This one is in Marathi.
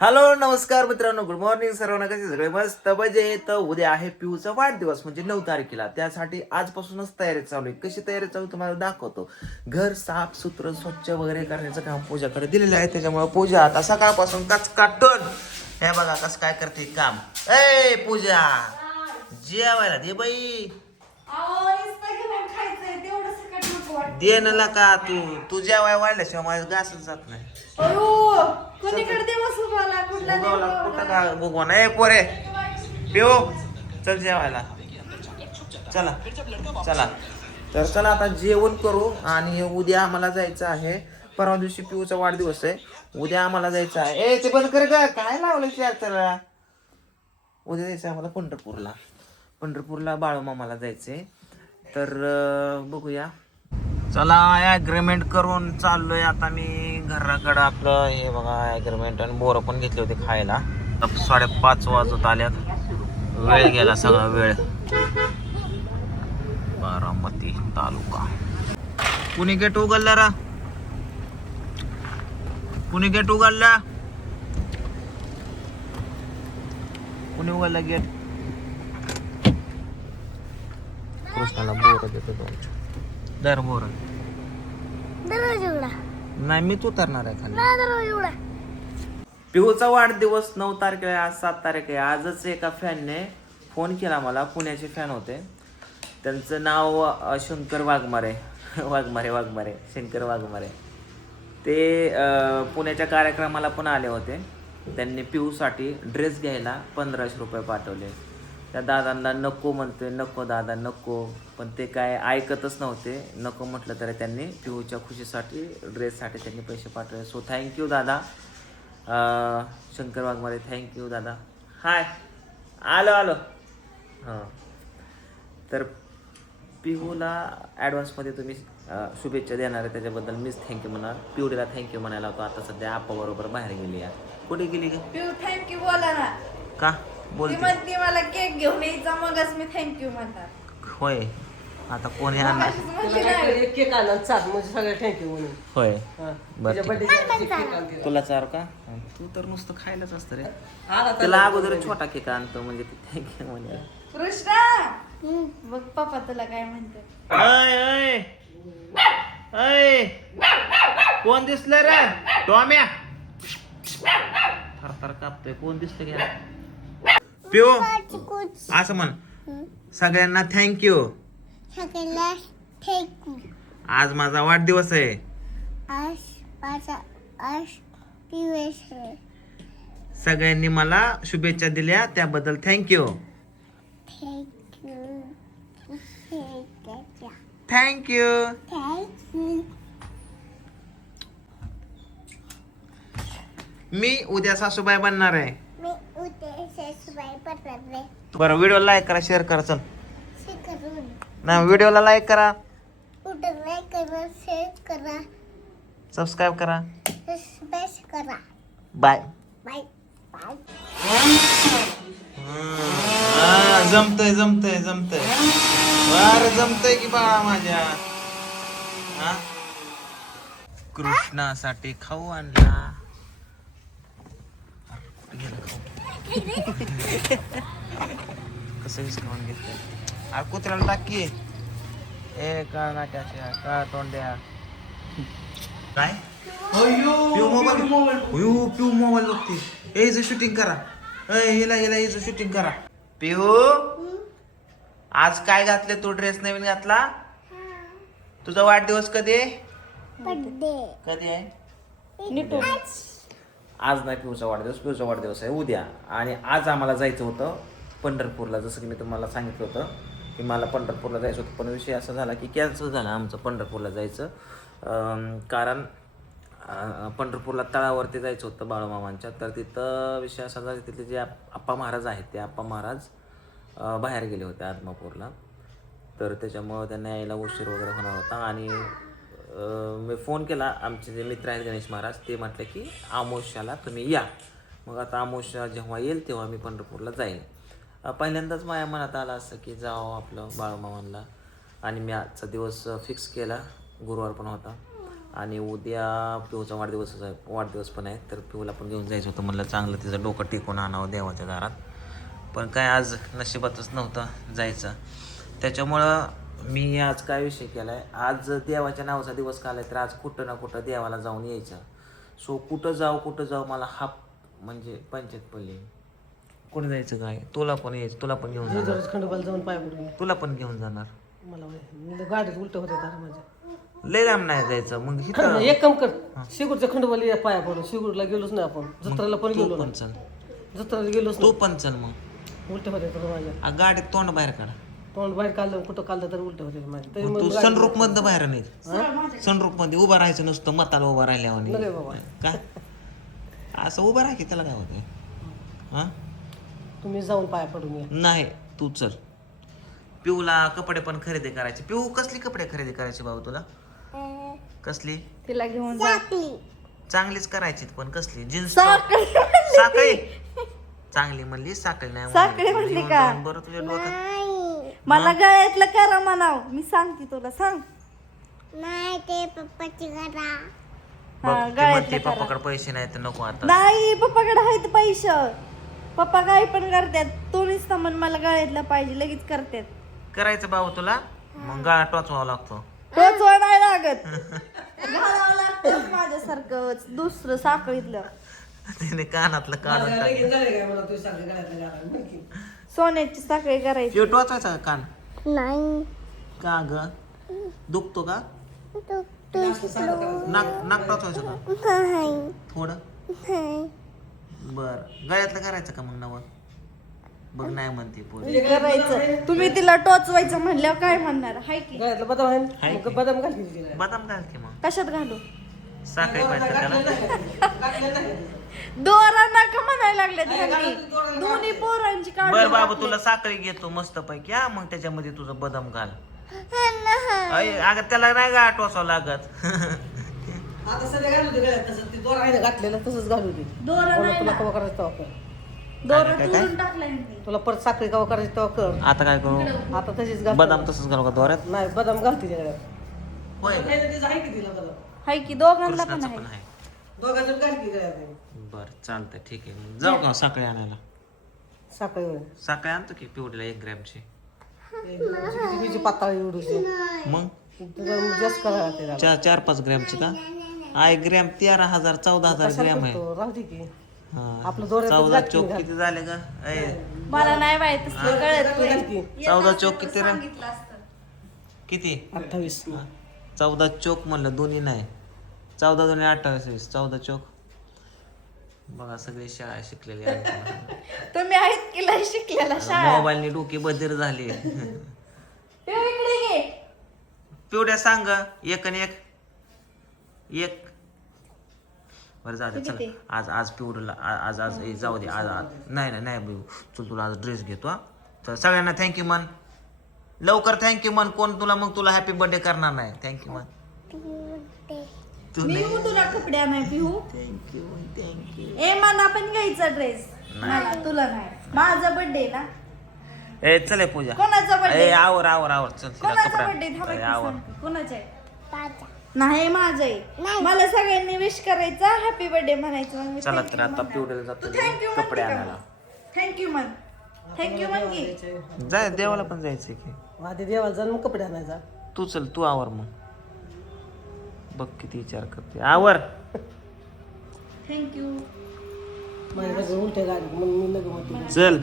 हॅलो नमस्कार मित्रांनो, गुड मॉर्निंग सर्वांना. कसे सगळे मस्त मजे. तर उद्या आहे पिऊचा वाढदिवस म्हणजे 9 तारखेला. त्यासाठी आजपासूनच तयारी चालू आहे. कशी तयारी चालू तुम्हाला दाखवतो. घर साफ सुथरं स्वच्छ वगैरे करण्याचं काम पूजाकडे दिलेलं आहे. त्याच्यामुळे पूजा आता सकाळपासून काटून हे बघा कसं काय करते काम. ए पूजा जेवायला दे बाई. दे ना का तू जेवाय वाढल्याशिवाय माझं घासच जात नाही. भगवान ए पोरे पिऊ चल जेवायला. चला चला तर चला आता जेवण करू. आणि उद्या आम्हाला जायचं आहे. परवा दिवशी पिऊचा वाढदिवस आहे. उद्या आम्हाला जायचं आहे. ए ते बंद कर ग, काय लावलं चार त्याला. उद्या जायचं आम्हाला पंढरपूरला बाळूमामाला जायचंय. तर बघूया. चला ॲग्रीमेंट करून चाललोय आता मी घराकडं. आपलं हे बघा ॲग्रीमेंट आणि बोरं पण घेतले होते खायला. 5:30 वाजत आल्यात. वेळ गेला सगळा वेळ. बारामती तालुका. कुणी गेट उघडला रा? कुणी गेट उघडला? कुणी उघडला गेट? कृष्णाला बोरं देतो दोन. दर बोर नाही मीच उतरणार आहे खाली. पिहूचा वाढदिवस 9 तारखेला, आज 7 तारीख आहे. आजच एका फॅनने फोन केला मला. पुण्याचे फॅन होते. त्यांचं नाव शंकर वाघमारे शंकर वाघमारे. ते पुण्याच्या कार्यक्रमाला पण आले होते. त्यांनी पिहूसाठी ड्रेस घ्यायला 1500 रुपये पाठवले. त्या दादांना नको म्हणतोय, नको दादा नको, पण ते काय ऐकतच नव्हते. नको म्हटलं तरी त्यांनी पिहूच्या खुशीसाठी ड्रेससाठी त्यांनी पैसे पाठवले. सो थँक्यू दादा. शंकर वाघमारे थँक्यू दादा. हाय आलो हां. तर पिहूला ॲडव्हान्समध्ये तुम्ही शुभेच्छा देणार आहे त्याच्याबद्दल मीच थँक्यू म्हणणार. पिवडीला थँक्यू म्हणायला होतो. आता सध्या आप्पाबरोबर बाहेर गेली आहे. कुठे गेली का? पिऊ थँक्यू बोला ना. का ती बोलते? म्हणते मला केक घेऊन यायचा, मगच मी थँक्यू म्हणतात. होय आता कोणी आणणार? केक आणा चाल म्हणजे सगळं थँक्यू म्हणून. होय बरं बर्थडे केक आणते. तुला चार का? तू तर नुसतं खायलाच असतं रे. आला तर त्याला अगोदर छोटा केक आणतो म्हणजे ते थँक्यू म्हणजे. कृष्णा बघ पप्पा तुला काय म्हणतात. अय अय कोण दिसलं रे? टॉम्या थरथर कापतोय. कोण दिसलं घ्या? पिओ असं म्हण सगळ्यांना थँक्यू. सगळ्यांना थँक्यू. आज माझा वाढदिवस आहे. आज दिवस आहे. सगळ्यांनी मला शुभेच्छा दिल्या त्याबद्दल थँक्यू. थँक्यू. थँक्यू. थँक्यू. मी उद्या सासूबाई बनणार आहे. मी उद्या सासूबाई बनणार. बरं व्हिडिओ लाईक करा, शेअर करा. चल करून ना व्हिडिओला लाईक करा, उद्या लाईक करा, शेअर करा, सबस्क्राईब करा. सबस्क्राईब करा. बाय. Bye bye. जमतय वार जमतय की बाळा माझ्या. हा कृष्णासाठी खाऊ आणला. कसं हिसकावून घेतलंय. अरे कुत्र्याला टाकी. ए काळ नाट्याच्या काळ तोंड्या. काय पिऊ मोबाईल बघते. याचं शूटिंग करा. याचं शूटिंग करा. पिहू आज काय घातले तू? ड्रेस नवीन घातला? तुझा वाढदिवस कधी आहे? कधी आहे? आज नाही पिऊचा वाढदिवस आहे उद्या. आणि आज आम्हाला जायचं होतं पंढरपूरला. जसं की मी तुम्हाला सांगितलं होतं की मला पंढरपूरला जायचं होतं. पण विषय असा झाला की कॅन्सल झाला आमचं पंढरपूरला जायचं. कारण पंढरपूरला तळावरती जायचं होतं बाळूमामांच्या. तर तिथं विषय असा झाला, तिथले जे आप्पा महाराज आहेत ते आप्पा महाराज बाहेर गेले होते आदमापूरला. तर त्याच्यामुळं त्यांना यायला उशीर वगैरे होणार होता. आणि मी फोन केला. आमचे जे मित्र आहेत गणेश महाराज, ते म्हटले की अमावस्याला तुम्ही या. मग आता अमावस्या जेव्हा येईल तेव्हा मी पंढरपूरला जाईल. पहिल्यांदाच माझ्या मनात आलं असं की जावं आपलं बाळूमामांना. आणि मी आजचा दिवस फिक्स केला. गुरुवार पण होता. आणि उद्या पिऊचा वाढदिवस पण आहे, तर पिऊला पण घेऊन जायचं होतं. म्हणलं चांगलं तिचं डोकं टेकून आणावं देवाच्या दारात, पण काय आज नशिबातच नव्हतं जायचं. त्याच्यामुळं मी आज काय विषय केला आहे, आज देवाच्या नावाचा दिवस काढला तर आज कुठं ना कुठं देवाला जाऊन यायचं. सो कुठं जाऊ मला हा म्हणजे पंचायत पडली. कुठं जायचं काय, तुला पण यायचं, तुला पण घेऊन जाणार, खंडोबाला जाऊन पाय पडून तुला पण घेऊन जाणार. मला गाडीत उलट होते माझ्या. लय लांब नाही जायचं. मग इथं एक काम कर, शिगूरच्या खंडोबाला पाया पडून. शिगूरला गेलोच नाही आपण, जत्राला पण तू गेलो पण नाही. चल, जत्राला गेलोच तू पण चल. मग उलट होते तर माझ्या. गाडीत तोंड बाहेर काढा. तोंड बाहेर काढलं, कुठं काढलं तर उलट होते माझ्या. तरी मग तू सनरूप मधनं बाहेर नाही, सनरूप मध्ये उभा राहायचं नुसतं मताला उभा राहिल्यावर नका बाबा, काय असं उभं राहा की त्याला काय होतंय. हा तुम्ही जाऊन पाया पडून या. नाही, तू चल. पिऊला कपडे पण खरेदी करायचे. पिऊ कसली कपडे खरेदी करायचे बाबू तुला? कसली? तिला घेऊन जा. चांगलीच करायची, पण कसली? जीन्स साखळी साखळी चांगली म्हणली, साखळी नाही साखळी म्हणली घेऊन का? जाऊन बरं तुझ्या डोक्यात. मला गळ्यातलं करा म्हणाव, मी सांगते तुला. सांग. नाही ते पप्पाची करा. बघ, हा, ती गळ्यातलं म्हणते करा. पप्पाकडे पैसे नाही तर नको आता. नाही, पप्पाकडे आहेत पैसे. पप्पा काही पण करतात. तू नुसतं म्हण मला गळ्यातलं पाहिजे, लगेच करतात. करायचं बाबू तुला, मग गाळा टोचवावा लागतो. टोचवा नाही लागत, घालावं लागतं माझ्यासारखंच दुसरं साखळीतलं. तिने कानातलं काढून टाकलं. लगीन झाले काय मला, तुझ्या सारखं गळ्यातलं घालायला म्हण की. सोन्याची साखळी करायची. शिव टोचवायचा का कान? नाही का ग, दुखतो का? नाक टोचवायचं का नाही थोडं? नाही बर, गळ्यातलं करायचं का मग नवं? बघ नाही म्हणते पोरी. करायचं. तुम्ही तिला टोचवायचं म्हणल्यावर काय म्हणणार? हाय की गळ्यातलं बदाम आहे हाय ना? की. मग बदाम घाल की तिला. बदाम घाल की मग. कशात घालू? साखळी पाहिजे त्याला. दोरा नका म्हणायला लागले त्यांनी. दोन्ही पोरांची बर काढून बाबू, टाकली. तुला साखळी घेतो मस्त पैकी. हा, मग त्याच्यामध्ये तुझं बदाम घाल. अगं त्याला नाही का टोचावं लागत. आता सध्या घालू दे गळ्यात तसं. ते दोरा आहे ना घातलेलं, तसंच घालू दे. दोरा कोणाला नाही तुला ना. कवा करायचं तेव्हा कर. दोरा काय? तोडून टाकलाय मी. तुला परत साखळी कवा करायची तेव्हा कर. आता काय करू? आता तशीच घाल. बदाम तसंच घालू का दोऱ्यात? नाही, बदाम घाल तिच्या गळ्यात. होय का? नाही, तिचं आहे की तिला बदाम. हाय की दोघांना पण कृष्णाचं पण आहे. आहे. दोघांचं घाल की गळ्यात. बर, चालतंय, ठीक आहे. मग जाऊ का साखळी आणायला? साखळी होय. साखळी आणतो की पिवडीला 1 ग्रॅमची. तुझी पाताळ एवढीशी. मग तुझं जास्त करायला लागते त्याला. 4-5 ग्रॅमची का? 1 ग्रॅम 13,000 14,000 ग्रॅम आहे. तो राहू दे की. हा. आपलं दोऱ्यातच 14 घाल की चोक घाल. किती झाले का? मला नाही माहित तसलं घाल कळत की. 14 चोक किती रे? किती? 28. 14 चोक म्हणलं, दोन्ही नाही. 14 दोन्ही 28, 14 चोक. बघा, सगळी शाळा शिकलेली आहे. तुम्ही आहेत की लय शिकलेला शाळा. मोबाईलने डोकी बधीर झाली. ते इकडे घे. पिवड्या सांग, 1 आणि 1. बरं जाऊ दे, चला. आज पिवडला आज जाऊ दे. आज नाही बिऊ, चल तुला आज ड्रेस घेतो. हा, तर सगळ्यांना थँक्यू म्हण लवकर. थँक्यू म्हण. कोण तुला मग तुला हॅपी बर्थडे करणार नाही? थँक्यू म्हण. तू मी नाही. तुला कपडे नाही पिहू. थँक्यू. ए मला पण घ्यायचा ड्रेस. मला तुला नाही. माझा बर्थडे ना. ए चल पूजा. कोणाचा ए बर्थडे? आवर चल तिला कोणाचा कपडा. बर्थडे? ए, थांबा आवर. कोणाचा आहे? पाचा नाही माझा आहे. मला सगळ्यांनी विश करायचा, हॅपी बर्थडे म्हणायचं. चला तर आता पिवड्याला जातो थँक्यू कपडे आणायला. थँक्यू म्हण. थँक्यू म्हण की. जाय, देवाला पण जायचंय की. आधी देवाला जाऊन मग कपडे आणायचा. तू चल, तू आवर मग. बघ किती विचार करते. आवर. थँक्यू. माझ्या उलट्या गाडी मग मी लग्न म्हणते. चल.